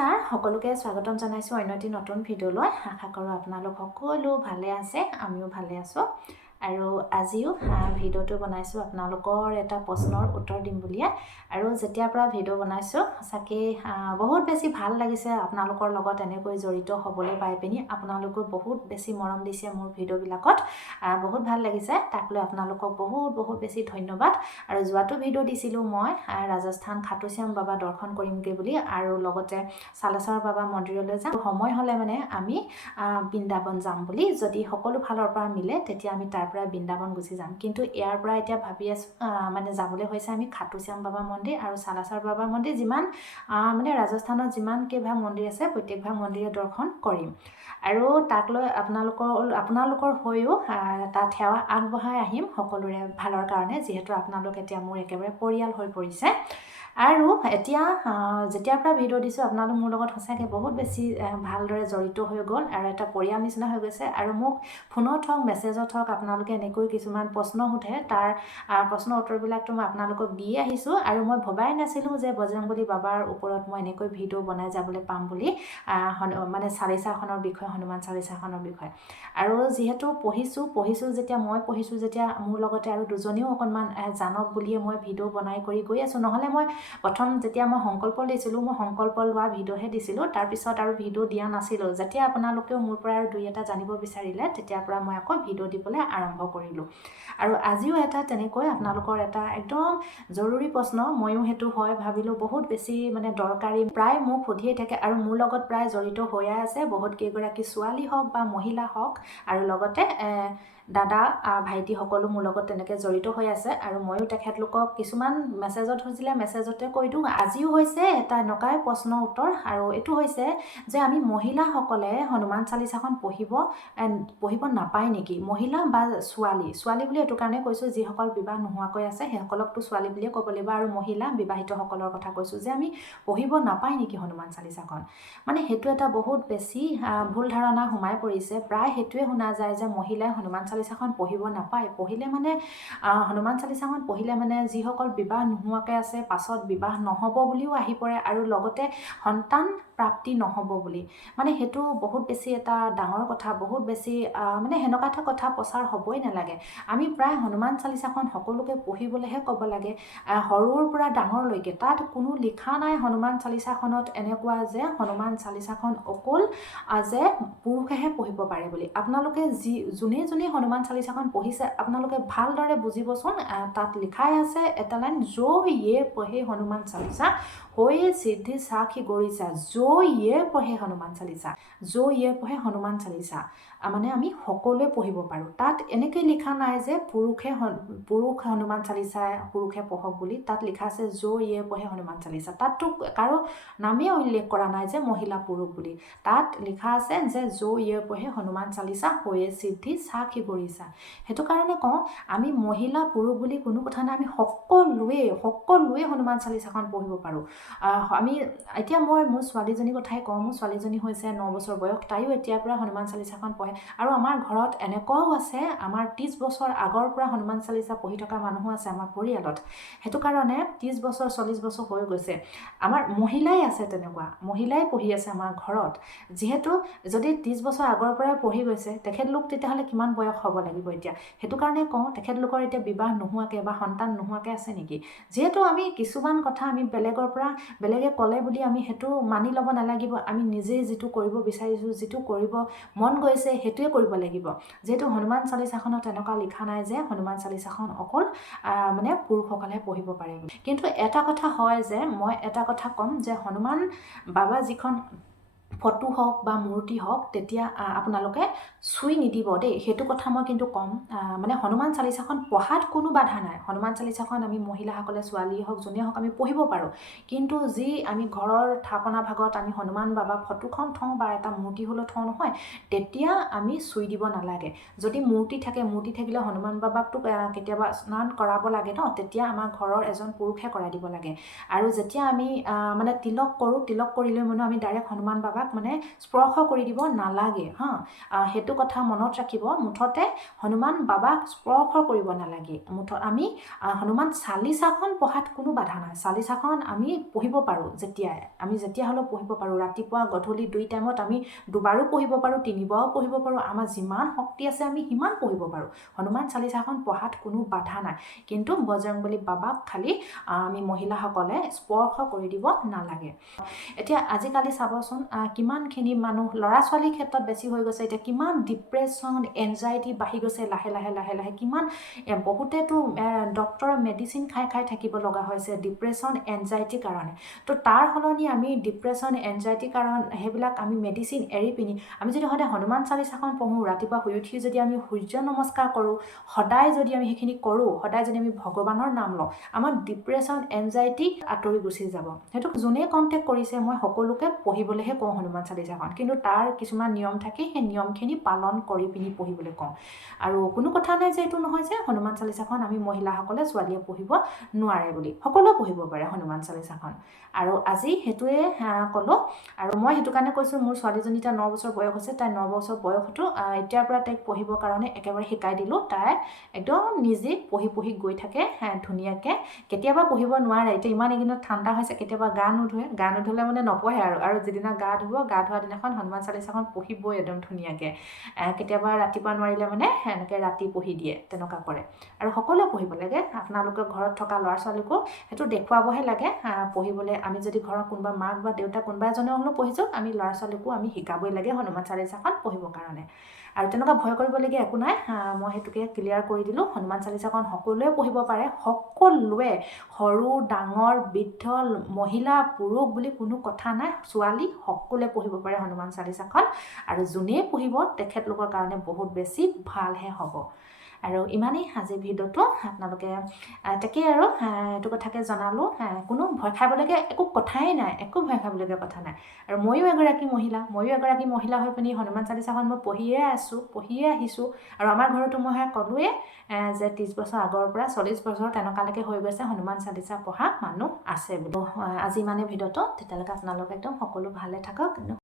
নমস্কাৰ সকলোকে স্বাগতম জনাইছোঁ অন্য এটি নতুন ভিডিঅ'লৈ আশা কৰোঁ আপোনালোক সকলো ভালে আছে আমিও ভালে আছোঁ আৰু আজিও ভিডিঅ'টো বনাইছোঁ আপোনালোকৰ এটা প্ৰশ্নৰ উত্তৰ দিম বুলিয়ে আৰু যেতিয়াৰ পৰা ভিডিঅ' বনাইছোঁ সঁচাকৈ বহুত বেছি ভাল লাগিছে আপোনালোকৰ লগত এনেকৈ জড়িত হ'বলৈ পাই পিনি আপোনালোকেও বহুত বেছি মৰম দিছে মোৰ ভিডিঅ'বিলাকত বহুত ভাল লাগিছে তাক লৈ আপোনালোকক বহুত বেছি ধন্যবাদ আৰু যোৱাটো ভিডিঅ' দিছিলোঁ মই ৰাজস্থান খাটু শ্যাম বাবা দৰ্শন কৰিমগৈ বুলি আৰু লগতে সালেশ্বৰ বাবা মন্দিৰলৈ যাম সময় হ'লে মানে আমি বৃন্দাবন যাম বুলি যদি সকলো ফালৰ পৰা মিলে তেতিয়া আমি তাৰ পৰা বৃন্দাবন গুচি যাম কিন্তু ইয়াৰ পৰা এতিয়া ভাবি আছোঁ মানে যাবলৈ হৈছে আমি খাটু শ্যাম বাবা মন্দিৰ আৰু সালেশ্বৰ বাবা মন্দিৰ যিমান মানে ৰাজস্থানত যিমান কেইভাগ মন্দিৰ আছে প্ৰত্যেকভাগ মন্দিৰে দৰ্শন কৰিম আৰু তাক লৈ আপোনালোকৰ হৈও তাত সেৱা আগবঢ়াই আহিম সকলোৰে ভালৰ কাৰণে যিহেতু আপোনালোক এতিয়া মোৰ একেবাৰে পৰিয়াল হৈ পৰিছে আৰু এতিয়া যেতিয়াৰ পৰা ভিডিঅ' দিছোঁ আপোনালোক মোৰ লগত সঁচাকৈ বহুত বেছি ভালদৰে জড়িত হৈ গ'ল আৰু এটা পৰিয়াল নিচিনা হৈ গৈছে আৰু মোক ফোনত হওক মেছেজত হওক আপোনালোকে এনেকৈ কিছুমান প্ৰশ্ন সোধে তাৰ প্ৰশ্ন উত্তৰবিলাকতো মই আপোনালোকক দিয়ে আহিছোঁ আৰু মই ভবাই নাছিলোঁ যে বজৰংবলী বাবাৰ ওপৰত মই এনেকৈ ভিডিঅ' বনাই যাবলৈ পাম বুলি মানে চালিচাখনৰ বিষয়ে হনুমান চালিচাখনৰ বিষয়ে আৰু যিহেতু পঢ়িছোঁ যেতিয়া মই পঢ়িছোঁ যেতিয়া মোৰ লগতে আৰু দুজনীও অকণমান জানক বুলিয়ে মই ভিডিঅ' বনাই কৰি গৈ আছোঁ নহ'লে মই প্ৰথম যেতিয়া মই সংকল্প লৈছিলোঁ মই সংকল্প লোৱা ভিডিঅ'হে দিছিলোঁ তাৰপিছত আৰু ভিডিঅ' দিয়া নাছিলোঁ যেতিয়া আপোনালোকেও মোৰ পৰা আৰু দুই এটা জানিব বিচাৰিলে তেতিয়াৰ পৰা মই আকৌ ভিডিঅ' দিবলৈ আৰম্ভ কৰিলোঁ আৰু আজিও এটা তেনেকৈ আপোনালোকৰ এটা একদম জৰুৰী প্ৰশ্ন ময়ো সেইটো হয় ভাবিলোঁ বহুত বেছি মানে দৰকাৰী প্ৰায় মোক সুধিয়ে থাকে আৰু মোৰ লগত প্ৰায় জড়িত হৈয়ে আছে বহুত কেইগৰাকী ছোৱালী হওক বা মহিলা হওক আৰু লগতে দাদা ভাইটি সকলো মোৰ লগত তেনেকৈ জড়িত হৈ আছে আৰু ময়ো তেখেতলোকক কিছুমান মেছেজত হৈছিলে মেছেজতে কৈ দিওঁ আজিও হৈছে এটা এনেকুৱাই প্ৰশ্ন উত্তৰ আৰু এইটো হৈছে যে আমি মহিলাসকলে হনুমান চালিচাখন পঢ়িব নাপায় নেকি মহিলা বা ছোৱালী বুলি এইটো কাৰণে কৈছোঁ যিসকল বিবাহ নোহোৱাকৈ আছে সেইসকলকতো ছোৱালী বুলিয়ে ক'ব লাগিব আৰু মহিলা বিবাহিতসকলৰ কথা কৈছোঁ যে আমি পঢ়িব নাপায় নেকি হনুমান চালিচাখন মানে সেইটো এটা বহুত বেছি ভুল ধাৰণা সোমাই পৰিছে প্ৰায় সেইটোৱে শুনা যায় যে মহিলাই হনুমান চালিচাখন পঢ়িব নাপায় পঢ়িলে মানে হনুমান চালিচাখন পঢ়িলে মানে যিসকল বিবাহ নোহোৱাকৈ আছে পাছত বিবাহ নহ'ব বুলিও আহি পৰে আৰু লগতে সন্তান প্ৰাপ্তি নহ'ব বুলি মানে সেইটো বহুত বেছি এটা ডাঙৰ কথা বহুত বেছি মানে সেনেকুৱা এটা কথা প্ৰচাৰ হ'বই নালাগে আমি প্ৰায় হনুমান চালিচাখন সকলোকে পঢ়িবলৈহে ক'ব লাগে সৰুৰ পৰা ডাঙৰলৈকে তাত কোনো লিখা নাই হনুমান চালিচাখনত এনেকুৱা যে হনুমান চালিচাখন অকল যে পুৰুষেহে পঢ়িব পাৰে বুলি আপোনালোকে যোনে হনুমান চালিচাখন পঢ়িছে আপোনালোকে ভালদৰে বুজিবচোন তাত লিখাই আছে এটা লাইন যো ইয়ে পঢ়ে হনুমান চালিচা হৈয়ে সিদ্ধি সাক্ষী গৰিছা যো ইয়ে পঢ়ে হনুমান চালিচা যো ইয়ে পঢ়ে হনুমান চালিচা মানে আমি সকলোৱে পঢ়িব পাৰোঁ তাত এনেকৈ লিখা নাই যে পুৰুষ হনুমান চালিচা পুৰুষে পঢ়ক বুলি তাত লিখা আছে যো ইয়ে পঢ়ে হনুমান চালিচা তাততো কাৰো নামেই উল্লেখ কৰা নাই যে মহিলা পুৰুষ বুলি তাত লিখা আছে যে যো ইয়ে পঢ়ে হনুমান চালিচা হৈয়ে সিদ্ধি সাক্ষী গৰিছা সেইটো কাৰণে কওঁ আমি মহিলা পুৰুষ বুলি কোনো কথা নাই আমি সকলোৱে হনুমান চালিচাখন পঢ়িব পাৰোঁ আমি এতিয়া মই মোৰ ছোৱালীজনীৰ কথাই কওঁ মোৰ ছোৱালীজনী হৈছে 9 বছৰ বয়স তাইও এতিয়াৰ পৰা হনুমান চালিচাখন পঢ়ে আৰু আমাৰ ঘৰত এনেকুৱাও আছে আমাৰ 30 বছৰ আগৰ পৰা হনুমান চালিচা পঢ়ি থকা মানুহো আছে আমাৰ পৰিয়ালত সেইটো কাৰণে 30 বছৰ 40 বছৰ হৈ গৈছে আমাৰ মহিলাই আছে তেনেকুৱা মহিলাই পঢ়ি আছে আমাৰ ঘৰত যিহেতু যদি 30 বছৰ আগৰ পৰাই পঢ়ি গৈছে তেখেতলোক তেতিয়াহ'লে কিমান বয়স হ'ব লাগিব এতিয়া সেইটো কাৰণে কওঁ তেখেতলোকৰ এতিয়া বিবাহ নোহোৱাকৈ বা সন্তান নোহোৱাকৈ আছে নেকি যিহেতু আমি কিছুমান কথা আমি বেলেগে ক'লে বুলি আমি সেইটো মানি ল'ব নালাগিব আমি নিজে যিটো কৰিব বিচাৰিছোঁ যিটো কৰিব মন গৈছে সেইটোৱে কৰিব লাগিব যিহেতু হনুমান চালিচাখনত এনেকুৱা লিখা নাই যে হনুমান চালিচাখন অকল মানে পুৰুষসকলেহে পঢ়িব পাৰে কিন্তু এটা কথা হয় যে মই এটা কথা ক'ম যে হনুমান বাবা যিখন ফটো হওক বা মূৰ্তি হওক তেতিয়া আপোনালোকে চুই নিদিব দেই সেইটো কথা মই কিন্তু ক'ম মানে হনুমান চালিচাখন পঢ়াত কোনো বাধা নাই হনুমান চালিচাখন আমি মহিলাসকলে ছোৱালী হওক যোনে হওক আমি পঢ়িব পাৰোঁ কিন্তু যি আমি ঘৰৰ থাপনা ভাগত আমি হনুমান বাবা ফটোখন থওঁ বা এটা মূৰ্তি হ'লেও থওঁ নহয় তেতিয়া আমি চুই দিব নালাগে যদি মূৰ্তি থাকিলে হনুমান বাবাকতো কেতিয়াবা স্নান কৰাব লাগে ন তেতিয়া আমাৰ ঘৰৰ এজন পুৰুষে কৰাই দিব লাগে আৰু যেতিয়া আমি মানে তিলক কৰিলে মানে আমি ডাইৰেক্ট হনুমান বাবাক মানে স্পৰ্শ কৰি দিব নালাগে হা সেইটো কথা মনত ৰাখিব মুঠতে হনুমান বাবাক স্পৰ্শ কৰিব নালাগে আমি হনুমান চালিচাখন পঢ়াত কোনো বাধা নাই চালিচাখন আমি পঢ়িব পাৰোঁ আমি যেতিয়া হ'লেও পঢ়িব পাৰোঁ ৰাতিপুৱা গধূলি 2 টাইমত আমি দুবাৰো পঢ়িব পাৰোঁ 3বাৰো পঢ়িব পাৰোঁ আমাৰ যিমান শক্তি আছে আমি সিমান পঢ়িব পাৰোঁ হনুমান চালিচাখন পঢ়াত কোনো বাধা নাই কিন্তু বজৰংবলী বাবাক খালি আমি মহিলাসকলে স্পৰ্শ কৰি দিব নালাগে এতিয়া আজিকালি চাবচোন কিমানখিনি মানুহ ল'ৰা ছোৱালীৰ ক্ষেত্ৰত বেছি হৈ গৈছে এতিয়া কিমান ডিপ্ৰেশ্যন এনজাইটি বাঢ়ি গৈছে লাহে লাহে কিমান বহুতেতো ডক্টৰৰ মেডিচিন খাই থাকিব লগা হৈছে ডিপ্ৰেশ্যন এনজাইটিৰ কাৰণে তো তাৰ সলনি আমি ডিপ্ৰেশ্যন এনজাইটিৰ কাৰণ সেইবিলাক আমি মেডিচিন এৰি পিনি আমি যদি সদায় হনুমান চালিচাখন পঢ়োঁ ৰাতিপুৱা শুই উঠি যদি আমি সূৰ্য নমস্কাৰ কৰোঁ সদায় যদি আমি সেইখিনি কৰোঁ সদায় যদি আমি ভগৱানৰ নাম লওঁ আমাৰ ডিপ্ৰেশ্যন এনজাইটি আঁতৰি গুচি যাব সেইটো যোনে কণ্টেক্ট কৰিছে মই সকলোকে পঢ়িবলৈহে কওঁ হনুমান চালিচাখন কিন্তু তাৰ কিছুমান নিয়ম থাকে সেই নিয়মখিনি পালন কৰি পিনি পঢ়িবলৈ কওঁ আৰু কোনো কথা নাই যে এইটো নহয় যে হনুমান চালিচাখন আমি মহিলাসকলে ছোৱালীয়ে পঢ়িব নোৱাৰে বুলি সকলোৱে পঢ়িব পাৰে হনুমান চালিচাখন আৰু আজি সেইটোৱে ক'লোঁ আৰু মই সেইটো কাৰণে কৈছোঁ মোৰ ছোৱালীজনী এতিয়া 9 বছৰ বয়স হৈছে তাই 9 বছৰ বয়সতো এতিয়াৰ পৰা তাইক পঢ়িবৰ কাৰণে একেবাৰে শিকাই দিলোঁ তাই একদম নিজে পঢ়ি গৈ থাকে ধুনীয়াকৈ কেতিয়াবা পঢ়িব নোৱাৰে এতিয়া ইমান এইকেইদিনত ঠাণ্ডা হৈছে কেতিয়াবা গা নুধুলে মানে নপঢ়ে আৰু যিদিনা গা ধোৱা দিনাখন হনুমান চালিচাখন পঢ়িবই একদম ধুনীয়াকৈ কেতিয়াবা ৰাতিপুৱা নোৱাৰিলে মানে এনেকৈ ৰাতি পঢ়ি দিয়ে তেনেকুৱা কৰে আৰু সকলোৱে পঢ়িব লাগে আপোনালোকে ঘৰত থকা ল'ৰা ছোৱালীকো সেইটো দেখুৱাবহে লাগে পঢ়িবলৈ আমি যদি ঘৰৰ কোনোবা মাক বা দেউতাক কোনোবা এজনে হ'লেও পঢ়িছোঁ আমি ল'ৰা ছোৱালীকো আমি শিকাবই লাগে হনুমান চালিচাখন পঢ়িবৰ কাৰণে আৰু তেনেকুৱা ভয় কৰিবলগীয়া একো নাই মই সেইটোকে ক্লিয়াৰ কৰি দিলোঁ হনুমান চালিচাখন সকলোৱে পঢ়িব পাৰে সকলোৱে সৰু ডাঙৰ বৃদ্ধ মহিলা পুৰুষ বুলি কোনো কথা নাই ছোৱালী সকলোৱে পঢ়িব পাৰে হনুমান চালিচাখন আৰু যোনেই পঢ়িব তেখেতলোকৰ কাৰণে বহুত বেছি ভালহে হ'ব আৰু ইমানেই আজিৰ ভিডিঅ'টো আপোনালোকে তাকেই আৰু এইটো কথাকে জনালোঁ কোনো ভয় খাবলগীয়া একো কথাই নাই একো ভয় খাবলগীয়া কথা নাই আৰু ময়ো এগৰাকী মহিলা হৈ পিনি হনুমান চালিচাখন মই পঢ়িয়ে আহিছোঁ আৰু আমাৰ ঘৰতো মই ক'লোৱে যে 30 বছৰ আগৰ পৰা 40 বছৰ তেনেকুৱালৈকে হৈ গৈছে হনুমান চালিচা পঢ়া মানুহ আছে বুলি আজি মানে ভিডিঅ'টো তেতিয়ালৈকে আপোনালোক একদম সকলো ভালে থাকক